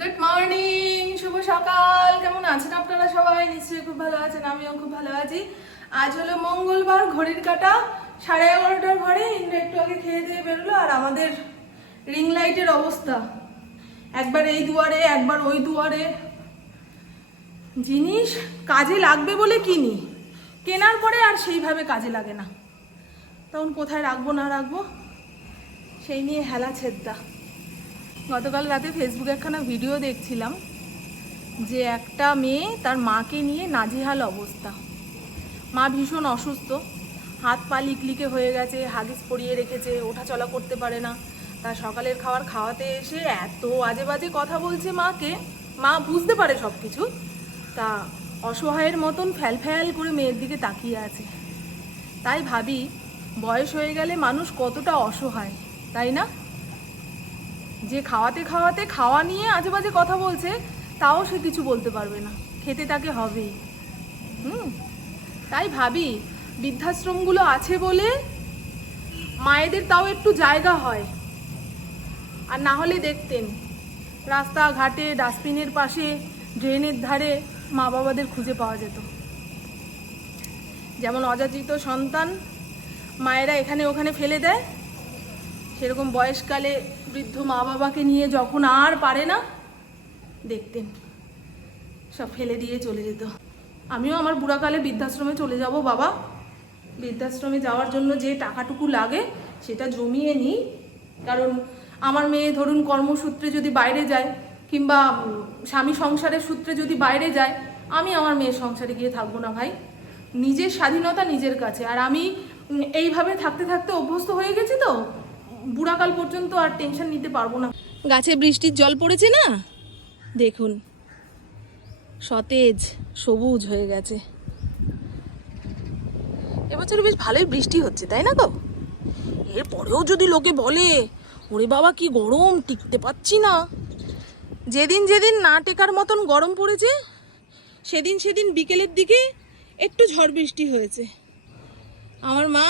Good morning শুভ সকাল। কেমন আছেন আপনারা সবাই? নিশ্চয়ই খুব ভালো আছেন, আমিও খুব ভালো আছি। আজ হলো মঙ্গলবার, ঘড়ির কাটা। সাড়ে এগারোটার ঘরে ইন্দ্র একটু আগে খেয়ে দিয়ে বেরোলো, আর আমাদের রিং লাইটের অবস্থা। একবার এই দুয়ারে, একবার ওই দুয়ারে। জিনিস কাজে লাগবে বলে কিনি। কেনার পরে আর সেইভাবে কাজে লাগে না। তখন কোথায় রাখব, না রাখব? সেই নিয়ে হেলা ছেদ্দা। গতকাল রাতে ফেসবুকে একখানা ভিডিও দেখছিলাম যে একটা মেয়ে তার মাকে নিয়ে নাজেহাল অবস্থা। মা ভীষণ অসুস্থ, হাত পা লিকলিকে হয়ে গেছে, হাগিস পরিয়ে রেখেছে ওঠা চলা করতে পারে না। তার সকালের খাবার খাওয়াতে এসে এত আজে বাজে কথা বলছে মাকে, মা বুঝতে পারে সব কিছু তা অসহায়ের মতন ফ্যাল করে মেয়ের দিকে তাকিয়ে আছে। তাই ভাবি, বয়স হয়ে গেলে মানুষ কতটা অসহায়, তাই না? যে খাওয়াতে খাওয়াতে খাওয়া নিয়ে আজে বাজে কথা বলছে, তাও সে কিছু বলতে পারবে না। খেতে তাকে হবেই। হুম? তাই ভাবি, বৃদ্ধাশ্রমগুলো আছে বলে মায়েদের তাও একটু জায়গা হয়। আর না হলে দেখতেন রাস্তাঘাটে ডাস্টবিনের পাশে, ড্রেনের ধারে মা বাবাদের খুঁজে পাওয়া যেত। যেমন অযাচিত সন্তান মায়েরা এখানে ওখানে ফেলে দেয়, সেরকম বয়সকালে বৃদ্ধ মা বাবাকে নিয়ে যখন আর পারে না, দেখতেন। সব ফেলে দিয়ে চলে যেত। আমিও আমার বুড়াকালে বৃদ্ধাশ্রমে চলে যাব, বাবা। বৃদ্ধাশ্রমে যাওয়ার জন্য যে টাকাটুকু লাগে, সেটা জমিয়ে নিই। কারণ আমার মেয়ে ধরুন কর্মসূত্রে যদি বাইরে যায়, কিংবা স্বামী সংসারের সূত্রে যদি বাইরে যায়, আমি আমার মেয়ের সংসারে গিয়ে থাকব না ভাই। নিজের স্বাধীনতা নিজের কাছে। আর আমি এইভাবে থাকতে থাকতে অভ্যস্ত হয়ে গেছি তো। বুড়াকাল পর্যন্ত আর টেনশন নিতে পারব না। গাছে বৃষ্টির জল পড়েছে না? দেখুন, সতেজ, সবুজ হয়ে গেছে। এবছর বেশ ভালোই বৃষ্টি হচ্ছে, তাই না গো? এরপরেও যদি লোকে বলে, ওরে বাবা, কি গরম, টিকতে পাচ্ছি না। যেদিন যেদিন না টেকার মতন গরম পড়েছে, সেদিন সেদিন বিকেলের দিকে একটু ঝড় বৃষ্টি হয়েছে। আমার মা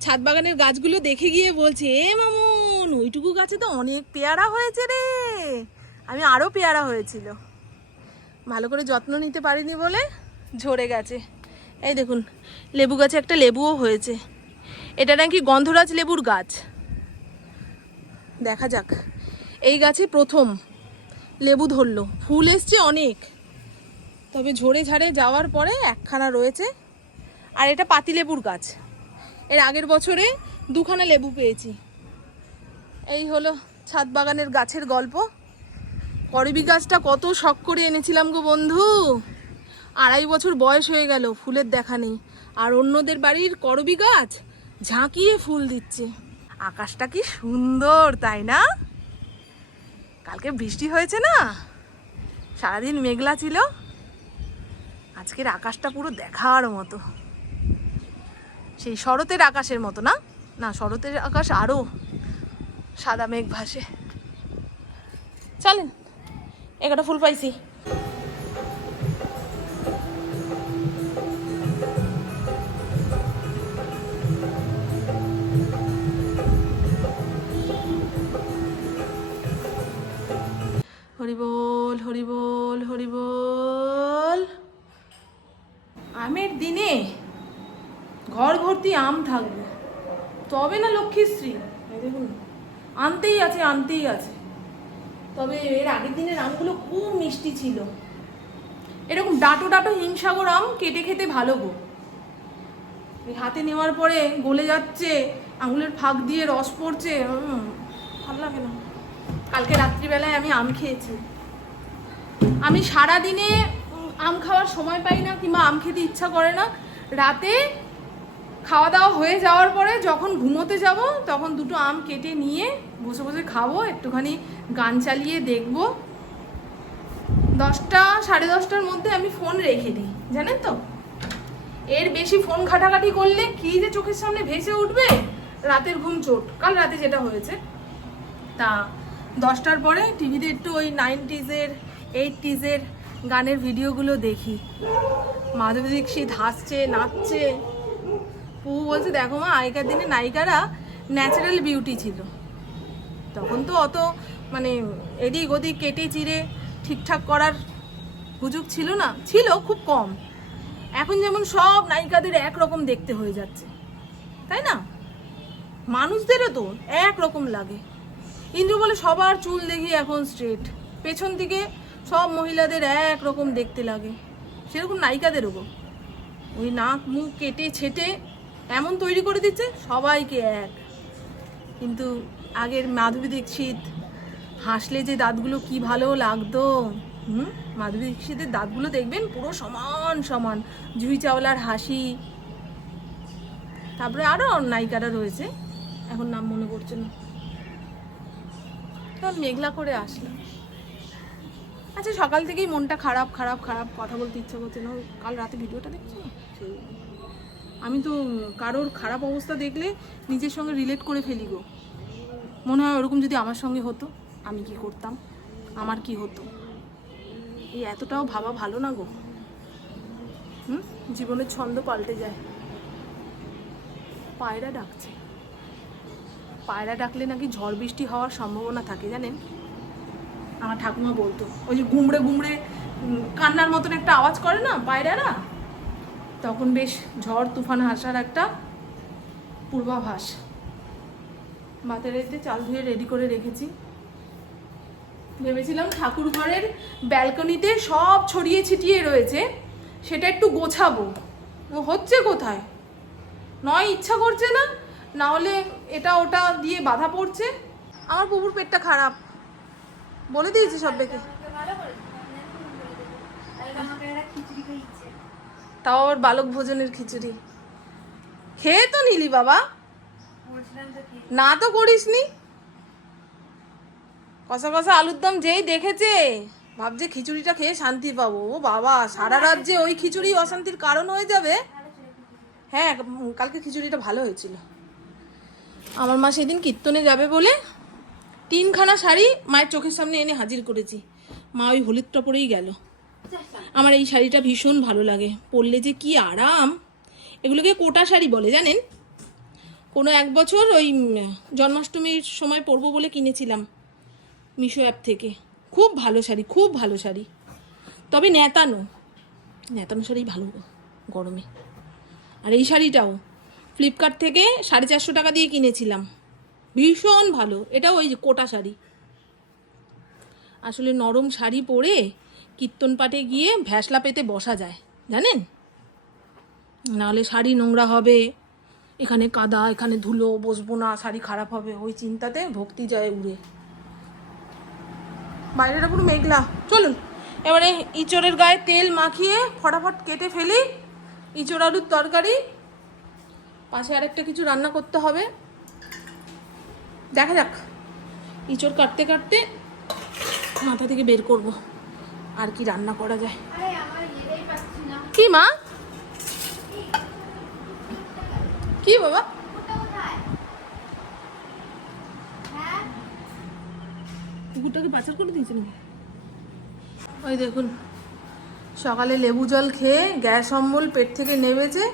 ছাদ বাগানের গাছগুলো দেখে গিয়ে বলছে, এ মামুন, ওইটুকু গাছে তো অনেক পেয়ারা হয়েছে রে। আমি আরও পেয়ারা হয়েছিল। ভালো করে যত্ন নিতে পারিনি বলে ঝরে গেছে। এই দেখুন, লেবু গাছে একটা লেবুও হয়েছে। এটা নাকি গন্ধরাজ লেবুর গাছ। দেখা যাক। এই গাছে প্রথম লেবু ধরলো। ফুল এসছে অনেক। তবে ঝরে ঝাড়ে যাওয়ার পরে একখানা রয়েছে। আর এটা পাতিলেবুর গাছ। এর আগের বছরে দুখানা লেবু পেয়েছি। এই হলো ছাদ বাগানের গাছের গল্প। করবি গাছটা কত শখ করে এনেছিলাম গো বন্ধু। আড়াই বছর বয়স হয়ে গেল, ফুলের দেখা নেই। আর অন্যদের বাড়ির করবি গাছ ঝাঁকিয়ে ফুল দিচ্ছে। আকাশটা কি সুন্দর, তাই না? কালকে বৃষ্টি হয়েছে না? সারাদিন মেঘলা ছিল। আজকের আকাশটা পুরো দেখার মতো। সেই শরতের আকাশের মতো, না? না, শরতের আকাশ আরও সাদা মেঘ ভাসে। চলেন, এগারোটা ফুল পাইছি। ঘর ভর্তি আম থাকবে। তবে না লক্ষ্মীশ্রী? দেখুন, আনতেই আছে আনতেই আছে। তবে এর আগের দিনের আমগুলো খুব মিষ্টি ছিল। এরকম ডাটো ডাটো হিমসাগর আম কেটে খেতে ভালো গো। হাতে নেওয়ার পরে গলে যাচ্ছে, আঙুলের ফাঁক দিয়ে রস পড়ছে ভালো লাগে না। কালকে রাত্রিবেলায় আমি আম খেয়েছি। আমি সারা দিনে আম খাওয়ার সময় পাই না কিংবা আম খেতে ইচ্ছা করে না। রাতে খাওয়া দাওয়া হয়ে যাওয়ার পরে যখন ঘুমোতে যাব, তখন দুটো আম কেটে নিয়ে বসে বসে খাব, একটুখানি গান চালিয়ে দেখব। দশটা, সাড়ে দশটার মধ্যে আমি ফোন রেখে দিই, জানেন তো? এর বেশি ফোন ঘাটাঘাটি করলে কি যে চোখের সামনে ভেসে উঠবে? রাতের ঘুম চোট, কাল রাতে যেটা হয়েছে। তা দশটার পরে টিভিতে একটু ওই নাইনটিজের এইটিজের গানের ভিডিওগুলো দেখি। মাধবী দীক্ষিত হাসছে, নাচছে। পু বলছে, দেখো মা, আগেকার দিনে নায়িকারা ন্যাচারাল বিউটি ছিল। তখন তো অত মানে এদিক ওদিক কেটে চিরে ঠিকঠাক করার সুযোগ ছিল না, ছিল খুব কম। এখন যেমন সব নায়িকাদের একরকম দেখতে হয়ে যাচ্ছে। তাই না? মানুষদেরও তো একরকম লাগে। ইন্দ্র বলে, সবার চুল দেখি এখন স্ট্রেট পেছন দিকে সব মহিলাদের একরকম দেখতে লাগে। সেরকম নায়িকাদেরও ওই নাক মুখ কেটে ছেটে এমন তৈরি করে দিচ্ছে, সবাইকে এক। কিন্তু আগের মাধবী দীক্ষিত হাসলে যে দাঁতগুলো কি ভালো লাগতো, হুম? মাধবী দীক্ষিতের দাঁতগুলো দেখবেন পুরো সমান সমান জুহি চাওলার হাসি। তারপরে আরও নায়িকারা রয়েছে, এখন নাম মনে পড়ছে না। মেঘলা করে আসলাম। আচ্ছা সকাল থেকেই মনটা খারাপ খারাপ খারাপ, কথা বলতে ইচ্ছা করছে না। কাল রাতে ভিডিওটা দেখছ? না আমি তো কারোর খারাপ অবস্থা দেখলে নিজের সঙ্গে রিলেট করে ফেলি গো। মনে হয় ওরকম যদি আমার সঙ্গে হতো, আমি কি করতাম? আমার কি হতো? এই এতটাও ভাবা ভালো না গো। হুম? জীবনের ছন্দ পাল্টে যায়। পায়রা ডাকছে। পায়রা ডাকলে নাকি ঝড় বৃষ্টি হওয়ার সম্ভাবনা থাকে, জানেন? আমার ঠাকুমা বলতো, ওই যে গুমড়ে গুমড়ে কান্নার মতন একটা আওয়াজ করে না পায়রারা? তখন বেশ ঝড়, তুফান আসার একটা পূর্বাভাস। ভাতের এতে চাল ধুয়ে রেডি করে রেখেছি। ভেবেছিলাম ঠাকুর ঘরের ব্যালকনিতে সব ছড়িয়ে ছিটিয়ে রয়েছে, সেটা একটু গোছাবো। হচ্ছে কোথায়? নয়, ইচ্ছা করছে না? না হলে এটা ওটা দিয়ে বাধা পড়ছে? আমার বুবুর পেটটা খারাপ। বলে দিয়েছি সব বেকে তাও আবার বালক ভোজনের খিচুড়ি। খেয়ে তো নিলি বাবা। না তো করিসনি। কষা কষা আলুর দম যেই দেখেছে ভাবছে খিচুড়িটা খেয়ে শান্তি পাবো। ও বাবা সারা রাত যে ওই খিচুড়ি অশান্তির কারণ হয়ে যাবে। হ্যাঁ কালকে খিচুড়িটা ভালো হয়েছিল। আমার মা সেদিন কীর্তনে যাবে বলে তিনখানা শাড়ি মায়ের চোখের সামনে এনে হাজির করেছি। মা ওই হলুদটা পরেই গেল। আমার এই শাড়িটা ভীষণ ভালো লাগে। পরলে যে কি আরাম। এগুলোকে কোটা শাড়ি বলে, জানেন? কোনো এক বছর ওই জন্মাষ্টমীর সময় পরবো বলে কিনেছিলাম মিশো অ্যাপ থেকে। খুব ভালো শাড়ি, খুব ভালো শাড়ি। তবে নেতানো। নেতানো শাড়ি ভালো গরমে। আর এই শাড়িটাও ফ্লিপকার্ট থেকে সাড়ে চারশো টাকা দিয়ে কিনেছিলাম। ভীষণ ভালো। এটাও ওই কোটা শাড়ি। আসলে নরম শাড়ি পরে কীর্তন পাঠে গিয়ে ভ্যাসলা পেতে বসা যায়, জানেন? নাহলে শাড়ি নোংরা হবে, এখানে কাদা, এখানে ধুলো, বসবো না, শাড়ি খারাপ হবে, ওই চিন্তাতে ভক্তি যায় উড়ে। বাইরেটা পুরো মেঘলা। চলুন, এবারে ইঁচড়ের গায়ে তেল মাখিয়ে ফটাফট কেটে ফেলি, ইঁচড় আলুর তরকারি। পাশে আরেকটা কিছু রান্না করতে হবে। দেখা যাক, ইঁচড় কাটতে কাটতে মাথা থেকে বের করব। আর কি রান্না করা যায়? কি মা? কি বাবা? কুকুরটাকে পাচার করে দিয়েছে নাকি? ওই দেখুন সকালে লেবু জল খেয়ে গ্যাস অম্বল পেট থেকে নেমেছে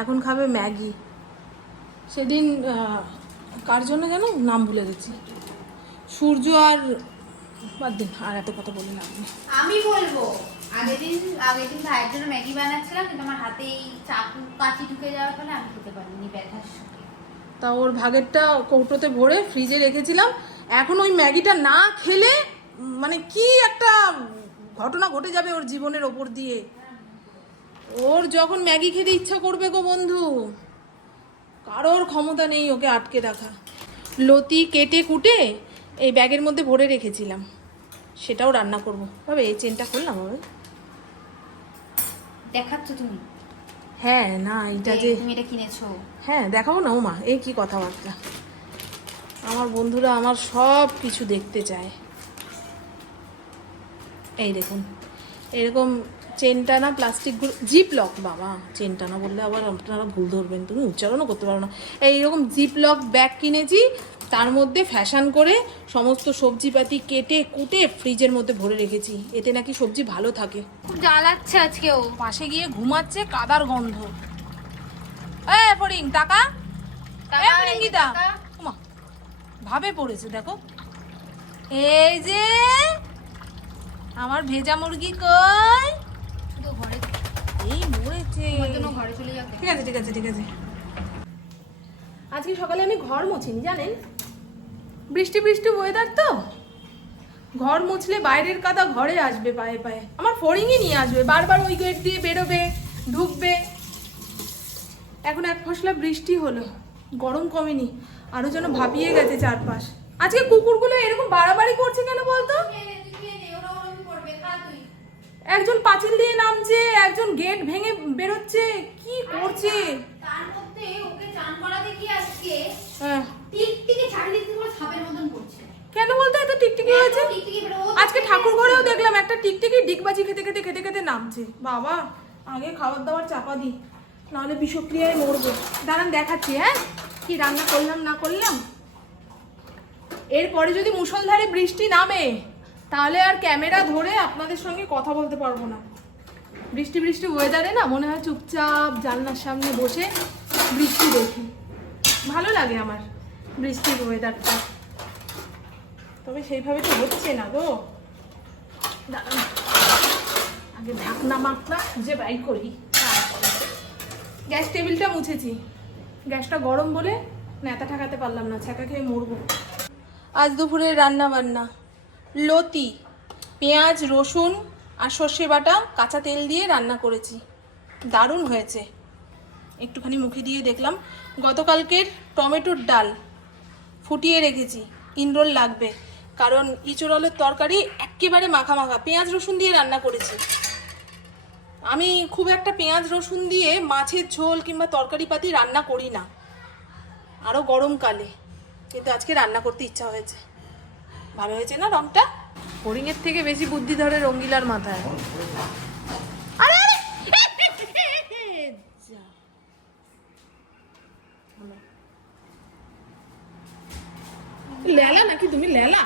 এখন খাবে ম্যাগি। সেদিন কার জন্য যেন? নাম ভুলে গেছি। সূর্য আর বাদ দিন আর এত কথা বলে নেই। আমি বলব আগের দিন আগের দিন ভাইয়ের জন্য ম্যাগি বানাচ্ছিলাম কিন্তু আমার হাতে এই চাকু কাঁচি ঢুকে যাওয়ার ফলে আমি খেতে পারিনি ব্যথার তা ওর ভাগেরটা কৌটোতে ভরে ফ্রিজে রেখেছিলাম। এখন ওই ম্যাগিটা না খেলে মানে কি একটা ঘটনা ঘটে যাবে ওর জীবনের ওপর দিয়ে? ওর যখন ম্যাগি খেতে ইচ্ছা করবে গো বন্ধু কারোর ক্ষমতা নেই ওকে আটকে রাখা। লতি কেটে কুটে এই ব্যাগের মধ্যে ভরে রেখেছিলাম। সেটাও রান্না করব। তবে এই চেনটা খুললাম হবে দেখাচ্ছ তুমি? হ্যাঁ না এটা যে তুমি এটা কিনেছো? হ্যাঁ দেখাও না ওমা এই কি কথাবার্তা। আমার বন্ধুরা আমার সব কিছু দেখতে চায়। এই দেখুন এরকম চেন টানা প্লাস্টিক জিপ লক বাবা চেনটা না বললে আবার আপনারা ভুল ধরবেন তুমি উচ্চারণও করতে পারো না। এইরকম জিপ লক ব্যাগ কিনেছি তার মধ্যে ফ্যাশন করে সমস্ত সবজিপাতি কেটে কুটে ফ্রিজের মধ্যে ভরে রেখেছি। এতে নাকি সবজি ভালো থাকে। খুব জ্বালাচ্ছে আজকে ও। পাশে গিয়ে ঘুমাচ্ছে কাদার গন্ধ। এ ফরিং টাকা? টাকা, এ ফরিঙ্গিতা ভাবে পড়েছে দেখো। এই যে আমার ভেজা মুরগি কই? শুধু ঘরে। এই মরেছে। ঘরে চলে যাও ঠিক আছে ঠিক আছে ঠিক আছে। আজকে সকালে আমি ঘর মুছিনি জানেন? বৃষ্টি বৃষ্টি ওয়েদার তো। ঘর মুছলে বাইরের কাদা ঘরে আসবে পায়ে পায়ে। আমার ফড়িংই নিয়ে আসবে বারবার ওই গেট দিয়ে বেরোবে ঢুকবে। এখন এক ফসলা বৃষ্টি হলো গরম কমেনি আরও যেন ভাপিয়ে গেছে চারপাশ। আজকে কুকুরগুলো এরকম বাড়াবাড়ি করছে কেন বলতো? একজন পাঁচিল দিয়ে নামছে একজন গেট ভেঙে বেরোচ্ছে কি করছে? তার মধ্যে ওকে চান করাতে কি আজকে হ্যাঁ। টিকটিকি চারিদিক থেকে সাপের মতন করছে। কেন বলতো? এত টিকটিকি হয়েছে? আজকে ঠাকুর ঘরেও দেখলাম একটা টিকটিকি ডিগবাজি খেতে খেতে খেতে খেতে নামছে। বাবা আগে খাবার দাবার চাপা দি নাহলে বিষক্রিয়ায় মরবো। দাঁড়ান দেখাচ্ছি হ্যাঁ? কি রান্না করলাম না করলাম? এরপরে যদি মুষলধারে বৃষ্টি নামে তাহলে আর ক্যামেরা ধরে আপনাদের সঙ্গে কথা বলতে পারব না। বৃষ্টি বৃষ্টি ওয়েদারে না মনে হয় চুপচাপ জানলার সামনে বসে বৃষ্টি দেখি। ভালো লাগে আমার। বৃষ্টির ওয়েদারটা তবে সেইভাবে তো হচ্ছে না গো। আগে ঢাকনা মাকনা খুঁজে বাই করি। গ্যাস টেবিলটা মুছেছি। গ্যাসটা গরম বলে নেতা ঠাকাতে পারলাম না, ছ্যাঁকা খেয়ে মরবো। আজ দুপুরে রান্না বান্না লতি, পেঁয়াজ, রসুন আর সর্ষে বাটা, কাঁচা তেল দিয়ে রান্না করেছি। দারুণ হয়েছে। একটুখানি মুখে দিয়ে দেখলাম, গতকালকের টমেটোর ডাল। ফুটিয়ে রেখেছি। ইনরোল লাগবে। কারণ ইঁচড়লের তরকারি একেবারে মাখা মাখা পেঁয়াজ রসুন দিয়ে রান্না করেছি। আমি খুব একটা পেঁয়াজ রসুন দিয়ে মাছের ঝোল কিংবা তরকারি পাতি রান্না করি না। আরও গরমকালে কিন্তু আজকে রান্না করতে ইচ্ছা হয়েছে। ভালো হয়েছে না রংটা? হরিণের থেকে বেশি বুদ্ধি ধরে রঙ্গিলার মাথায় আরে আরে! যা। ভালো। লেলা নাকি তুমি লেলা?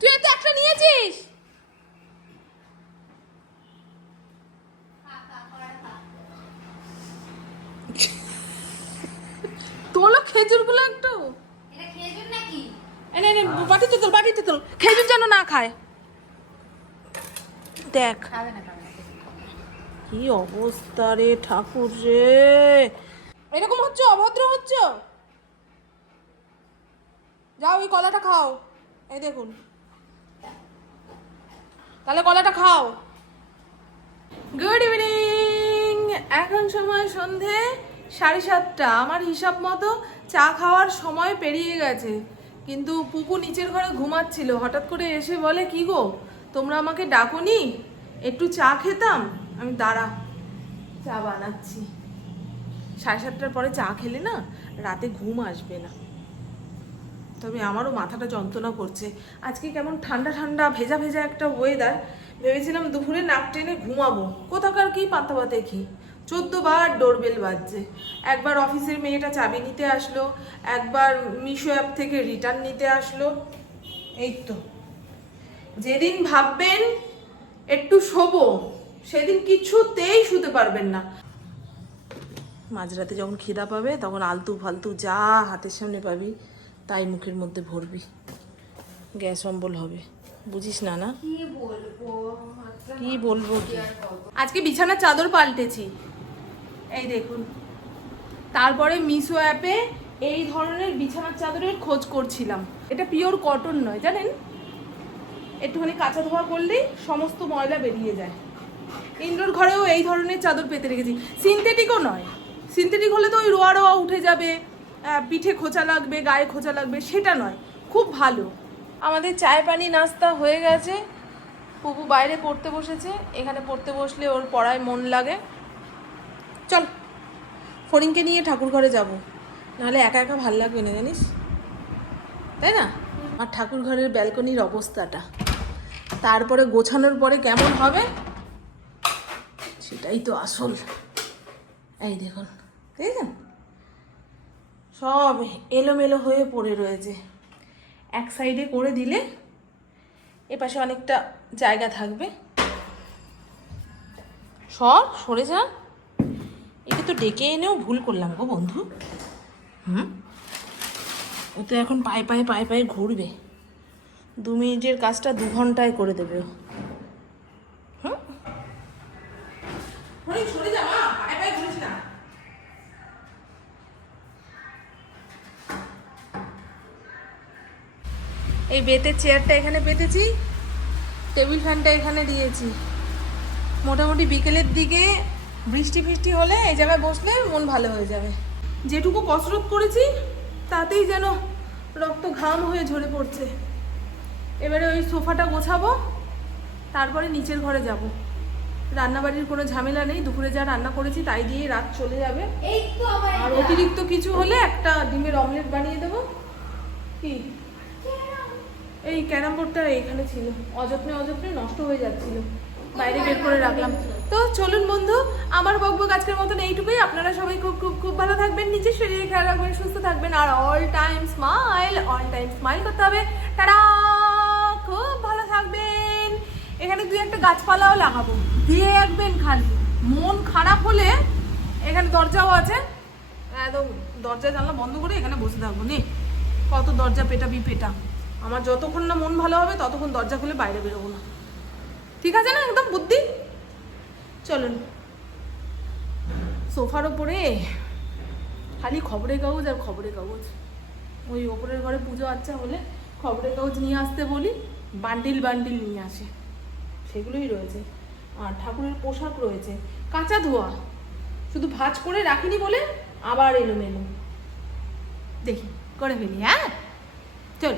তুই এত একটা নিয়েছিস? তোলো খেজুরগুলো একটু। বাটিতে তোল বাটিতে তোল। খেজুর যেন না খায়। দেখ। কি অবস্থা রে ঠাকুর রে। এরকম হচ্ছে অভদ্র হচ্ছে? যাও ওই কলাটা খাও। এই দেখুন। তাহলে কলাটা খাও। গুড ইভিনিং এখন সময় সন্ধে সাড়ে সাতটা। আমার হিসাব মতো চা খাওয়ার সময় পেরিয়ে গেছে। কিন্তু পুকু নিচের ঘরে ঘুমাচ্ছিল। হঠাৎ করে এসে বলে, কি গো, তোমরা আমাকে ডাকোনি? একটু চা খেতাম? আমি দাঁড়া, চা বানাচ্ছি। সাড়ে সাতটার পরে চা খেলে না, রাতে ঘুম আসবে না। তবে আমারও মাথাটা যন্ত্রণা করছে। আজকে কেমন ঠান্ডা ঠান্ডা ভেজা ভেজা একটা ওয়েদার ভেবেছিলাম দুপুরে নাক টেনে ঘুমাবো। কোথাকার কি পান্তা পাতে কি? চোদ্দ বার ডোরবেল বাজছে। একবার অফিসের মেয়েটা চাবি নিতে আসলো, একবার মিশো অ্যাপ থেকে রিটার্ন নিতে আসলো। এই তো। যেদিন ভাববেন একটু শোবো, সেদিন কিছুতেই শুতে পারবেন না। মাঝরাতে যখন খিদা পাবে, তখন আলতু ফালতু যা হাতের সামনে পাবি। তাই মুখের মধ্যে ভরবি। গ্যাস অম্বল হবে। বুঝিস না না? কি বলব? কি বলব? কি আজকে বিছানার চাদর পাল্টেছি। এই দেখুন। তারপরে মিশো অ্যাপে এই ধরনের বিছানার চাদরের খোঁজ করছিলাম। এটা পিওর কটন নয় জানেন? একটুখানি কাঁচা ধোয়া করলেই সমস্ত ময়লা বেরিয়ে যায়। ইন্ডোর ঘরেও এই ধরনের চাদর পেতে রেখেছি। সিনথেটিকও নয়। সিনথেটিক হলে তো ওই রোয়া রোয়া উঠে যাবে। পিঠে খোঁচা লাগবে, গায়ে খোঁচা লাগবে, সেটা নয়। খুব ভালো। আমাদের চায় পানি নাস্তা হয়ে গেছে। পুপু বাইরে পড়তে বসেছে। এখানে পড়তে বসলে ওর পড়ায় মন লাগে। চল ফরিংকে নিয়ে ঠাকুর ঘরে যাব। নাহলে একা একা ভালো লাগবে না, জানিস? তাই না? আর ঠাকুর ঘরের ব্যালকনির অবস্থাটা। তারপরে গোছানোর পরে কেমন হবে? সেটাই তো আসল। এই দেখুন, দেখেছেন? সব এলোমেলো হয়ে পড়ে রয়েছে। এক সাইডে করে দিলে এপাশে অনেকটা জায়গা থাকবে। সর সরে যা। একে তো ডেকে এনেও ভুল করলাম গো বন্ধু। হুম? ও তো এখন পায়ে পায়ে পায়ে পায়ে ঘুরবে। দু মিনিটের কাজটা দু ঘন্টায় করে দেবে ও হুম হরি, সরে যা মা পায়ে পায়ে ঘুরিস না এই বেতের চেয়ারটা এখানে পেতেছি টেবিল ফ্যানটা এখানে দিয়েছি। মোটামুটি বিকেলের দিকে বৃষ্টি ফৃষ্টি হলে এই জায়গায় বসলে মন ভালো হয়ে যাবে। যেটুকু কসরত করেছি তাতেই যেন রক্ত ঘাম হয়ে ঝরে পড়ছে। এবারে ওই সোফাটা গোছাবো তারপরে নিচের ঘরে যাব। রান্নাবাড়ির কোনো ঝামেলা নেই দুপুরে যা রান্না করেছি তাই দিয়েই রাত চলে যাবে। আর অতিরিক্ত কিছু হলে একটা ডিমের অমলেট বানিয়ে দেবো। কি? এই ক্যারাম বোর্ডটা এখানে ছিল। অযত্নে অযত্নে নষ্ট হয়ে যাচ্ছিল। বাইরে বের করে রাখলাম। তো চলুন বন্ধু, আমার বকবক আজকের মতন এইটুকুই। আপনারা সবাই খুব খুব খুব ভালো থাকবেন, নিজের শরীরে খেয়াল রাখবেন, সুস্থ থাকবেন, আর all time smile all time smile করতে হবে। তারা খুব ভালো থাকবেন। এখানে দুই একটা গাছপালাও লাগাবো। দিয়ে রাখবেন খালি। মন খারাপ হলে এখানে দরজাও আছে। একদম দরজা জানলা বন্ধ করে এখানে বসে থাকব নে। কত দরজা পেটাবি পেটা। আমার যতক্ষণ না মন ভালো হবে, ততক্ষণ দরজা খুলে বাইরে বেরোবো না। ঠিক আছে না একদম, বুদ্ধি? চলুন। সোফার ওপরে, খালি খবরের কাগজ আর খবরের কাগজ। ওই ওপরের ঘরে পুজো আচ্ছা হলে খবরের কাগজ নিয়ে আসতে বলি, বান্ডিল বান্ডিল নিয়ে আসে। সেগুলোই রয়েছে। আর ঠাকুরের পোশাক রয়েছে। কাঁচা ধোয়া। শুধু ভাঁজ করে রাখিনি বলে আবার এলোমেলো। দেখি, করে ফেলি হ্যাঁ? চল।